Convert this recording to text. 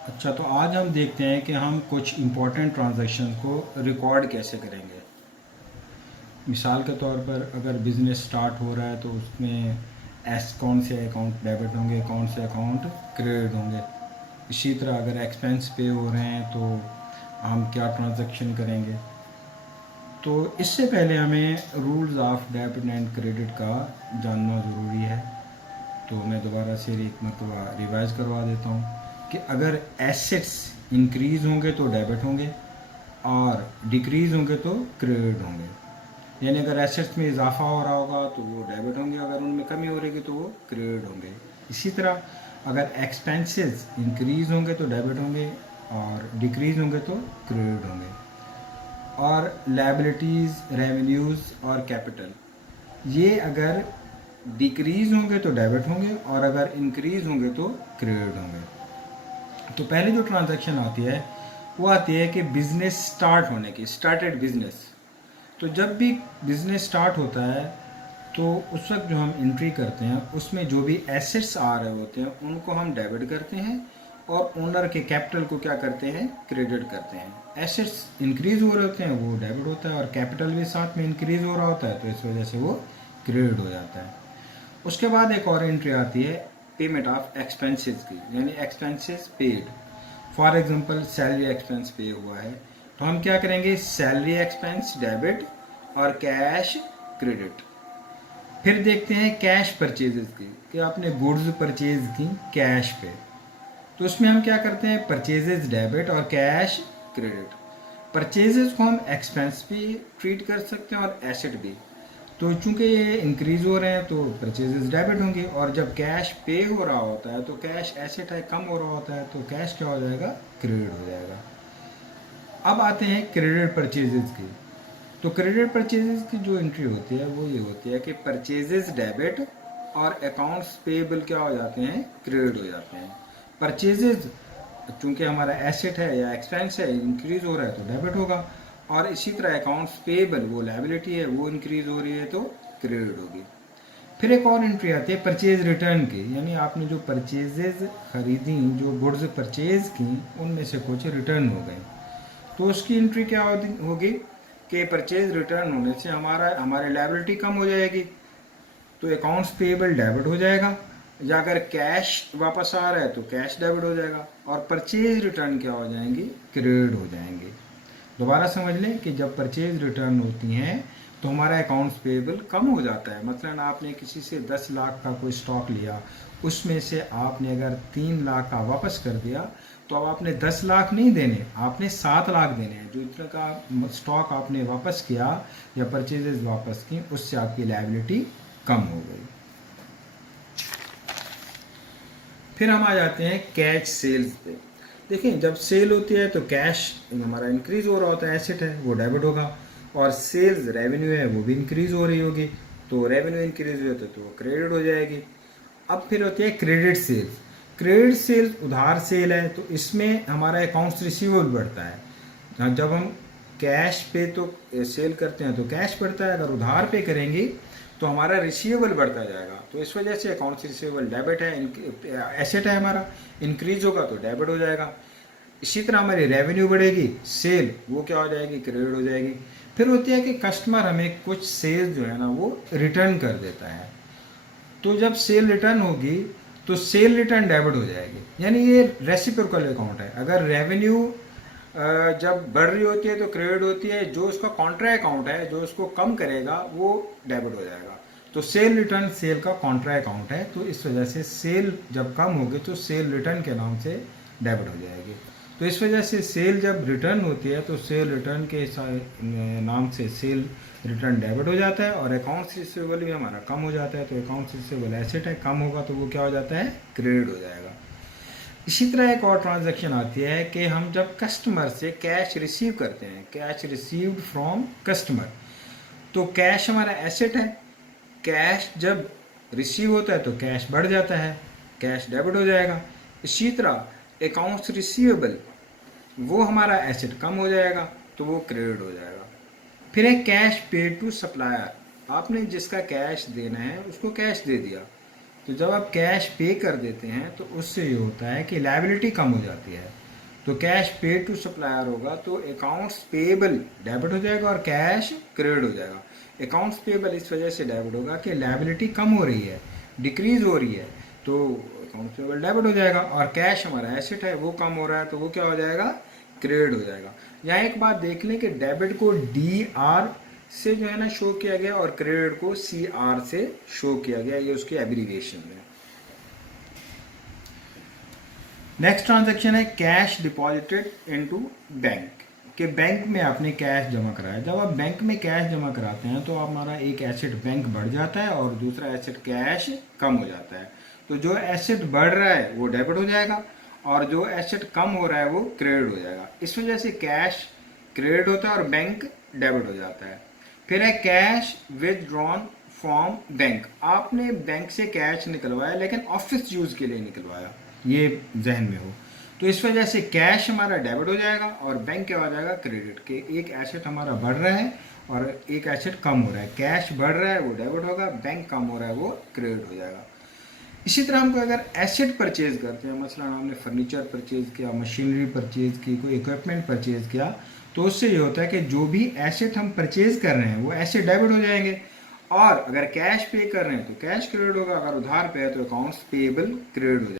अच्छा, तो आज हम देखते हैं कि हम कुछ इम्पोर्टेंट ट्रांजैक्शन को रिकॉर्ड कैसे करेंगे। मिसाल के तौर पर अगर बिज़नेस स्टार्ट हो रहा है तो उसमें कौन से अकाउंट डेबिट होंगे, कौन से अकाउंट क्रेडिट होंगे। इसी तरह अगर एक्सपेंस पे हो रहे हैं तो हम क्या ट्रांजैक्शन करेंगे। तो इससे पहले हमें rules of debit and credit का जानना ज़रूरी है। तो मैं दोबारा से एक मरतबा रिवाइज करवा देता हूँ कि अगर एसेट्स इंक्रीज़ होंगे तो डेबिट होंगे और डिक्रीज़ होंगे तो क्रेडिट होंगे। यानी अगर एसेट्स में इजाफा हो रहा होगा तो वो डेबिट होंगे, अगर उनमें कमी हो रही तो वो क्रेडिट होंगे। इसी तरह अगर एक्सपेंसेस इंक्रीज़ होंगे तो डेबिट होंगे और डिक्रीज़ होंगे तो क्रेडिट होंगे। और लायबिलिटीज़, रेवेन्यूज़ और कैपिटल, ये अगर डिक्रीज़ होंगे तो डेबिट होंगे और अगर इंक्रीज़ होंगे तो क्रेडिट होंगे। तो पहले जो ट्रांजैक्शन आती है वो आती है कि बिज़नेस स्टार्ट होने की, स्टार्टेड बिज़नेस। तो जब भी बिज़नेस स्टार्ट होता है तो उस वक्त जो हम एंट्री करते हैं उसमें जो भी एसेट्स आ रहे होते हैं उनको हम डेबिट करते हैं और ओनर के कैपिटल को क्या करते हैं, क्रेडिट करते हैं। एसेट्स इंक्रीज़ हो रहे होते हैं वो डेबिट होता है और कैपिटल भी साथ में इंक्रीज़ हो रहा होता है तो इस वजह से वो क्रेडिट हो जाता है। उसके बाद एक और एंट्री आती है पेमेंट ऑफ एक्सपेंसेस की, यानी expenses paid. For example salary expense पे हुआ है तो हम क्या करेंगे, सैलरी एक्सपेंस डेबिट और कैश क्रेडिट। फिर देखते हैं कैश परचेजेस की, कि आपने गुड्स परचेज की कैश पे, तो उसमें हम क्या करते हैं, परचेजेस डेबिट और कैश क्रेडिट। परचेजेस को हम एक्सपेंस भी ट्रीट कर सकते हैं और एसेट भी। तो चूंकि ये इंक्रीज हो रहे हैं तो परचेजेस डेबिट होंगे और जब कैश पे हो रहा होता है तो कैश एसेट है, कम हो रहा होता है तो कैश क्या हो जाएगा, क्रेडिट हो जाएगा। अब आते हैं क्रेडिट परचेजेस की। तो क्रेडिट परचेजेस की जो एंट्री होती है वो ये होती है कि परचेजेस डेबिट और अकाउंट्स पेएबल क्या हो जाते हैं, क्रेडिट हो जाते हैं। परचेजेस चूंकि हमारा एसेट है या एक्सपेंस है, इंक्रीज हो रहा है तो डेबिट होगा, और इसी तरह अकाउंट्स पेएबल वो लायबिलिटी है, वो इंक्रीज हो रही है तो क्रेडिट होगी। फिर एक और एंट्री आती है परचेज रिटर्न की, यानी आपने जो परचेजेज खरीदी, जो गुड्स परचेज की उनमें से कुछ रिटर्न हो गए, तो उसकी एंट्री क्या होगी कि परचेज रिटर्न होने से हमारी लायबिलिटी कम हो जाएगी तो अकाउंट्स पेएबल डेबिट हो जाएगा, या अगर कैश वापस आ रहा है तो कैश डेबिट हो जाएगा, और परचेज रिटर्न क्या हो जाएंगी, क्रेडिट हो जाएंगे। दोबारा समझ लें कि जब परचेज रिटर्न होती हैं तो हमारा अकाउंट्स पेएबल कम हो जाता है। मतलब आपने किसी से 10 लाख का कोई स्टॉक लिया, उसमें से आपने अगर 3 लाख का वापस कर दिया तो अब आपने 10 लाख नहीं देने, आपने 7 लाख देने हैं। जो इतना का स्टॉक आपने वापस किया या परचेजेज वापस की, उससे आपकी लायबिलिटी कम हो गई। फिर हम आ जाते हैं कैश सेल्स पे। देखिए जब सेल होती है तो कैश हमारा इंक्रीज हो रहा होता है, एसेट है वो डेबिट होगा, और सेल्स रेवेन्यू है वो भी इंक्रीज हो रही होगी, तो रेवेन्यू इंक्रीज हुई तो वो क्रेडिट हो जाएगी। अब फिर होती है क्रेडिट सेल्स। क्रेडिट सेल्स उधार सेल है, तो इसमें हमारा अकाउंट्स रिसीवेबल बढ़ता है। जब हम कैश पे तो सेल करते हैं तो कैश बढ़ता है, अगर उधार पे करेंगे तो हमारा रिसीवेबल बढ़ता जाएगा, तो इस वजह से अकाउंट्स रिसीवेबल डेबिट है, एसेट है हमारा, इंक्रीज होगा तो डेबिट हो जाएगा। इसी तरह हमारी रेवेन्यू बढ़ेगी, सेल वो क्या हो जाएगी, क्रेडिट हो जाएगी। फिर होती है कि कस्टमर हमें कुछ सेल जो है ना वो रिटर्न कर देता है, तो जब सेल रिटर्न होगी तो सेल रिटर्न डेबिट हो जाएगी, यानी ये रेसिप्रोकल अकाउंट है। अगर रेवेन्यू जब बढ़ रही होती है तो क्रेडिट होती है, जो उसका कॉन्ट्रा अकाउंट है जो उसको कम करेगा वो डेबिट हो जाएगा। तो सेल रिटर्न सेल का कॉन्ट्रा अकाउंट है, तो इस वजह से सेल जब कम होगी तो सेल रिटर्न के नाम से डेबिट हो जाएगी। तो इस वजह से सेल जब रिटर्न होती है तो सेल रिटर्न के नाम से सेल रिटर्न डेबिट हो जाता है, और अकाउंट्स रिसीवेबल भी हमारा कम हो जाता है, तो अकाउंट्स रिसीवेबल एसेट है, कम होगा तो वो क्या हो जाता है, क्रेडिट हो जाएगा। इसी तरह एक और ट्रांजैक्शन आती है कि हम जब कस्टमर से कैश रिसीव करते हैं, कैश रिसीव्ड फ्रॉम कस्टमर, तो कैश हमारा एसेट है, कैश जब रिसीव होता है तो कैश बढ़ जाता है, कैश डेबिट हो जाएगा। इसी तरह अकाउंट्स रिसीवेबल वो हमारा एसेट कम हो जाएगा तो वो क्रेडिट हो जाएगा। फिर है कैश पेड टू सप्लायर, आपने जिसका कैश देना है उसको कैश दे दिया, तो जब आप कैश पे कर देते हैं तो उससे ये होता है कि लायबिलिटी कम हो जाती है। तो कैश पे टू सप्लायर होगा तो अकाउंट्स पेएबल डेबिट हो जाएगा और कैश क्रेडिट हो जाएगा। अकाउंट्स पेएबल इस वजह से डेबिट होगा कि लायबिलिटी कम हो रही है, डिक्रीज हो रही है, तो अकाउंट्स पेएबल डेबिट हो जाएगा। और कैश हमारा एसेट है वो कम हो रहा है तो वो क्या हो जाएगा, क्रेडिट हो जाएगा। यहाँ एक बात देख लें कि डेबिट को डी आर से जो है ना शो किया गया और क्रेडिट को सी आर से शो किया गया, ये उसकी एब्रीविएशन है। नेक्स्ट ट्रांजैक्शन है कैश डिपॉजिटेड इनटू बैंक, कि बैंक में आपने कैश जमा कराया। जब आप बैंक में कैश जमा कराते हैं तो हमारा एक एसेट बैंक बढ़ जाता है और दूसरा एसेट कैश कम हो जाता है। तो जो एसेट बढ़ रहा है वो डेबिट हो जाएगा और जो एसेट कम हो रहा है वो क्रेडिट हो जाएगा। इस वजह से कैश क्रेडिट होता है और बैंक डेबिट हो जाता है। फिर है कैश विदड्रॉन फ्रॉम बैंक, आपने बैंक से कैश निकलवाया लेकिन ऑफिस यूज के लिए निकलवाया, ये जहन में हो। तो इस वजह से कैश हमारा डेबिट हो जाएगा और बैंक क्या हो जाएगा, क्रेडिट, के एक एसेट हमारा बढ़ रहा है और एक एसेट कम हो रहा है। कैश बढ़ रहा है वो डेबिट होगा, बैंक कम हो रहा है वो क्रेडिट हो जाएगा। इसी तरह हमको अगर एसेट परचेज करते हैं, मसलन हमने फर्नीचर परचेज किया, मशीनरी परचेज की, कोई इक्विपमेंट परचेज किया, तो उससे ये होता है कि जो भी एसेट हम परचेज कर रहे हैं वो एसेट डेबिट हो जाएंगे। और अगर कैश पे कर रहे हैं तो कैश क्रेडिट होगा, अगर उधार पे है तो अकाउंट्स पेएबल क्रेडिट हो जाएगा।